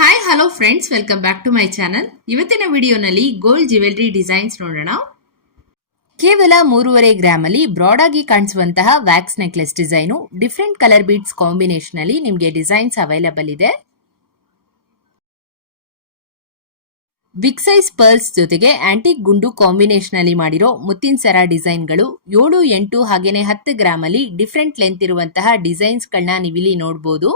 Hi hello friends welcome back to my channel ಇವತ್ತಿನ ವಿಡಿಯೋನಲ್ಲಿ gold jewellery designs ನೋಡೋಣ. ಕೇವಲ ಮೂರುವರೆ ಗ್ರಾಮ್ ಅಲ್ಲಿ ಬ್ರಾಡ್ ಆಗಿ ಕಾಣಿಸುವಂತಹ wax necklace design different colour beads combination ಅಲ್ಲಿ ನಿಮಗೆ ಡಿಸೈನ್ಸ್ ಅವೈಲಬಲ್ ಇದೆ. ಬಿಗ್ ಸೈಜ್ ಪರ್ಲ್ಸ್ ಜೊತೆಗೆ ಆಂಟಿಕ್ ಗುಂಡು ಕಾಂಬಿನೇಷನ್ ಅಲ್ಲಿ ಮಾಡಿರೋ ಮುತ್ತಿನ ಸರ ಡಿಸೈನ್ಗಳು ಏಳು ಎಂಟು ಹಾಗೇನೆ ಹತ್ತು ಗ್ರಾಮ್ ಅಲ್ಲಿ ಡಿಫ್ರೆಂಟ್ ಲೆಂತ್ ಇರುವಂತಹ ಡಿಸೈನ್ಸ್ ಗಳನ್ನ ನೀವಿಲ್ಲಿ ನೋಡಬಹುದು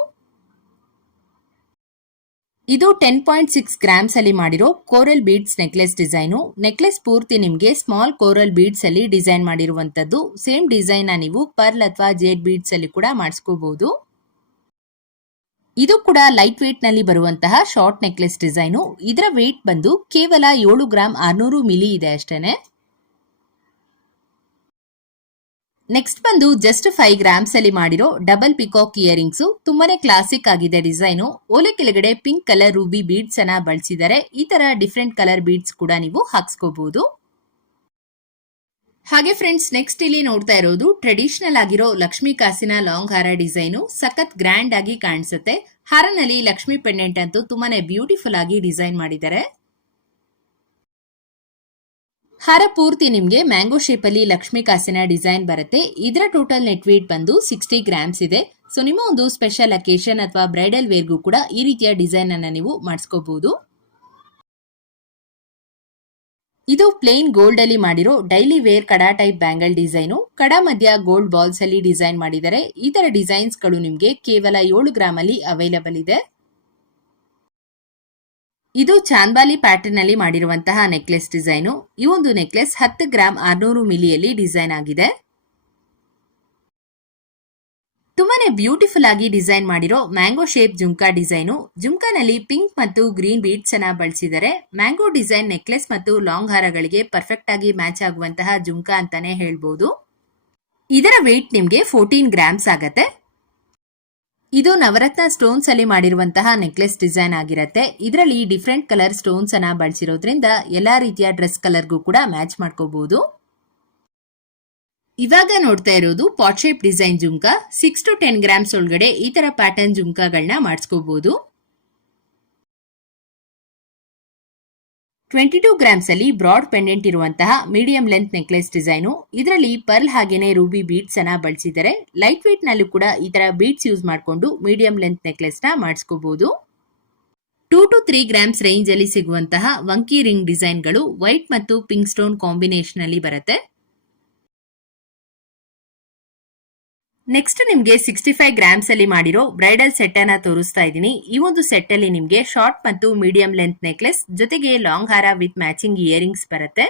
ಇದು ಟೆನ್ ಪಾಯಿಂಟ್ ಸಿಕ್ಸ್ ಗ್ರಾಮ್ಸ್ ಅಲ್ಲಿ ಮಾಡಿರೋ coral beads necklace design necklace ಪೂರ್ತಿ ನಿಮಗೆ ಸ್ಮಾಲ್ ಕೋರಲ್ ಬೀಡ್ಸ್ ಅಲ್ಲಿ ಡಿಸೈನ್ ಮಾಡಿರುವಂತದ್ದು ಸೇಮ್ ಡಿಸೈನ್ ನೀವು ಪರ್ಲ್ ಅಥವಾ ಜೇಡ್ ಬೀಡ್ಸ್ ಅಲ್ಲಿ ಕೂಡ ಮಾಡಿಸ್ಕೋಬಹುದು ಇದು ಕೂಡ ಲೈಟ್ ವೇಟ್ನಲ್ಲಿ ಬರುವಂತಹ ಶಾರ್ಟ್ ನೆಕ್ಲೆಸ್ ಡಿಸೈನು ಇದರ ವೇಟ್ ಬಂದು ಕೇವಲ ಏಳು ಗ್ರಾಮ್ ಆರ್ನೂರು ಮಿಲಿ ಇದೆ ಅಷ್ಟೇನೆ. ನೆಕ್ಸ್ಟ್ ಬಂದು ಜಸ್ಟ್ ಫೈವ್ ಗ್ರಾಮ್ಸ್ ಅಲ್ಲಿ ಮಾಡಿರೋ ಡಬಲ್ ಪಿಕಾಕ್ ಇಯರಿಂಗ್ಸ್ ತುಂಬಾನೇ ಕ್ಲಾಸಿಕ್ ಆಗಿದೆ ಡಿಸೈನು ಓಲೆ ಕೆಳಗಡೆ ಪಿಂಕ್ ಕಲರ್ ರೂಬಿ ಬೀಡ್ಸ್ ಅನ್ನ ಬಳಸಿದ್ದಾರೆ ಈ ತರ ಡಿಫ್ರೆಂಟ್ ಕಲರ್ ಬೀಡ್ಸ್ ಕೂಡ ನೀವು ಹಾಕ್ಸ್ಕೋಬಹುದು ಹಾಗೆ ಫ್ರೆಂಡ್ಸ್ ನೆಕ್ಸ್ಟ್ ಇಲ್ಲಿ ನೋಡ್ತಾ ಇರೋದು ಟ್ರೆಡಿಷನಲ್ ಆಗಿರೋ ಲಕ್ಷ್ಮಿ ಕಾಸಿನ ಲಾಂಗ್ ಹಾರ ಡಿಸೈನು ಸಖತ್ ಗ್ರ್ಯಾಂಡ್ ಆಗಿ ಕಾಣಿಸುತ್ತೆ. ಹಾರನಲ್ಲಿ ಲಕ್ಷ್ಮಿ ಪೆಂಡೆಂಟ್ ಅಂತೂ ತುಂಬಾನೇ ಬ್ಯೂಟಿಫುಲ್ ಆಗಿ ಡಿಸೈನ್ ಮಾಡಿದ್ದಾರೆ. ಹಾರ ಪೂರ್ತಿ ನಿಮಗೆ ಮ್ಯಾಂಗೋ ಶೇಪಲ್ಲಿ ಲಕ್ಷ್ಮೀ ಕಾಸಿನ ಡಿಸೈನ್ ಬರುತ್ತೆ. ಇದರ ಟೋಟಲ್ ನೆಟ್ ವೇಟ್ ಬಂದು ಸಿಕ್ಸ್ಟಿ ಗ್ರಾಮ್ಸ್ ಇದೆ. ಸೊ ನಿಮ್ಮ ಒಂದು ಸ್ಪೆಷಲ್ ಅಕೇಶನ್ ಅಥವಾ ಬ್ರೈಡಲ್ ವೇರ್ಗೂ ಕೂಡ ಈ ರೀತಿಯ ಡಿಸೈನ್ ಅನ್ನು ನೀವು ಮಾಡಿಸ್ಕೋಬಹುದು ಇದು ಪ್ಲೇನ್ ಗೋಲ್ಡ್ ಅಲ್ಲಿ ಮಾಡಿರೋ ಡೈಲಿ ವೇರ್ ಕಡಾ ಟೈಪ್ ಬ್ಯಾಂಗಲ್ ಡಿಸೈನು ಕಡಾ ಮಧ್ಯ ಗೋಲ್ಡ್ ಬಾಲ್ಸ್ ಅಲ್ಲಿ ಡಿಸೈನ್ ಮಾಡಿದರೆ ಈ ತರ ಡಿಸೈನ್ಸ್ಗಳು ನಿಮಗೆ ಕೇವಲ ಏಳು ಗ್ರಾಮ್ ಅಲ್ಲಿ ಅವೈಲಬಲ್ ಇದೆ. ಇದು ಚಾಂದ್ಬಾಲಿ ಪ್ಯಾಟರ್ನ್ ಅಲ್ಲಿ ಮಾಡಿರುವಂತಹ ನೆಕ್ಲೆಸ್ ಡಿಸೈನು. ಈ ಒಂದು ನೆಕ್ಲೆಸ್ ಹತ್ತು ಗ್ರಾಮ್ ಆರ್ನೂರು ಮಿಲಿಯಲ್ಲಿ ಡಿಸೈನ್ ಆಗಿದೆ. ತುಂಬಾನೇ ಬ್ಯೂಟಿಫುಲ್ ಆಗಿ ಡಿಸೈನ್ ಮಾಡಿರೋ ಮ್ಯಾಂಗೋ ಶೇಪ್ ಜುಮ್ಕಾ ಡಿಸೈನು. ಜುಮ್ಕಾನಲ್ಲಿ ಪಿಂಕ್ ಮತ್ತು ಗ್ರೀನ್ ಬೀಡ್ಸ್ ಅನ್ನ ಬಳಸಿದರೆ ಮ್ಯಾಂಗೋ ಡಿಸೈನ್ ನೆಕ್ಲೆಸ್ ಮತ್ತು ಲಾಂಗ್ ಹಾರಗಳಿಗೆ ಪರ್ಫೆಕ್ಟ್ ಆಗಿ ಮ್ಯಾಚ್ ಆಗುವಂತಹ ಜುಮ್ಕಾ ಅಂತಾನೆ ಹೇಳ್ಬೋದು. ಇದರ ವೆಯ್ಟ್ ನಿಮಗೆ ಫೋರ್ಟೀನ್ ಗ್ರಾಮ್ಸ್ ಆಗತ್ತೆ. ಇದು ನವರತ್ನ ಸ್ಟೋನ್ಸ್ ಅಲ್ಲಿ ಮಾಡಿರುವಂತಹ ನೆಕ್ಲೆಸ್ ಡಿಸೈನ್ ಆಗಿರುತ್ತೆ. ಇದರಲ್ಲಿ ಡಿಫ್ರೆಂಟ್ ಕಲರ್ ಸ್ಟೋನ್ಸ್ ಅನ್ನ ಬಳಸಿರೋದ್ರಿಂದ ಎಲ್ಲಾ ರೀತಿಯ ಡ್ರೆಸ್ ಕಲರ್ಗೂ ಕೂಡ ಮ್ಯಾಚ್ ಮಾಡ್ಕೋಬಹುದು ಇವಾಗ ನೋಡ್ತಾ ಇರೋದು pot shape design jhumka. Six to ten grams ಒಳಗಡೆ ಈ ತರ ಪ್ಯಾಟರ್ನ್ ಜುಮ್ಕಾಗಳನ್ನ ಮಾಡಿಸ್ಕೋಬಹುದು ಟ್ವೆಂಟಿ ಟೂ ಗ್ರಾಮ್ಸ್ ಅಲ್ಲಿ ಬ್ರಾಡ್ ಪೆಂಡೆಂಟ್ ಇರುವಂತಹ ಮೀಡಿಯಂ ಲೆಂತ್ ನೆಕ್ಲೆಸ್ ಡಿಸೈನು. ಇದರಲ್ಲಿ ಪರ್ಲ್ ಹಾಗೇನೆ ರೂಬಿ ಬೀಡ್ಸ್ ಅನ್ನ ಬಳಸಿದ್ದಾರೆ ಲೈಟ್ ವೇಟ್ ನಲ್ಲೂ ಕೂಡ ಈ ತರ ಬೀಡ್ಸ್ ಯೂಸ್ ಮಾಡಿಕೊಂಡು ಮೀಡಿಯಂ ಲೆಂತ್ ನೆಕ್ಲೆಸ್ನ ಮಾಡಿಸ್ಕೋಬಹುದು two to three grams range ಅಲ್ಲಿ ಸಿಗುವಂತಹ ವಂಕಿ ರಿಂಗ್ ಡಿಸೈನ್ಗಳು ವೈಟ್ ಮತ್ತು ಪಿಂಕ್ ಸ್ಟೋನ್ ಕಾಂಬಿನೇಷನ್ ಅಲ್ಲಿ ಬರುತ್ತೆ. ನೆಕ್ಸ್ಟ್ ನಿಮಗೆ ಸಿಕ್ಸ್ಟಿ ಫೈವ್ ಗ್ರಾಮ್ಸ್ ಅಲ್ಲಿ ಮಾಡಿರೋ ಬ್ರೈಡಲ್ ಸೆಟ್ ಅನ್ನ ತೋರಿಸ್ತಾ ಇದ್ದೀನಿ. ಈ ಒಂದು ಸೆಟ್ ಅಲ್ಲಿ ನಿಮಗೆ ಶಾರ್ಟ್ ಮತ್ತು ಮೀಡಿಯಂ ಲೆಂತ್ ನೆಕ್ಲೆಸ್ ಜೊತೆಗೆ ಲಾಂಗ್ ಹಾರ ವಿತ್ ಮ್ಯಾಚಿಂಗ್ ಇಯರಿಂಗ್ಸ್ ಬರುತ್ತೆ.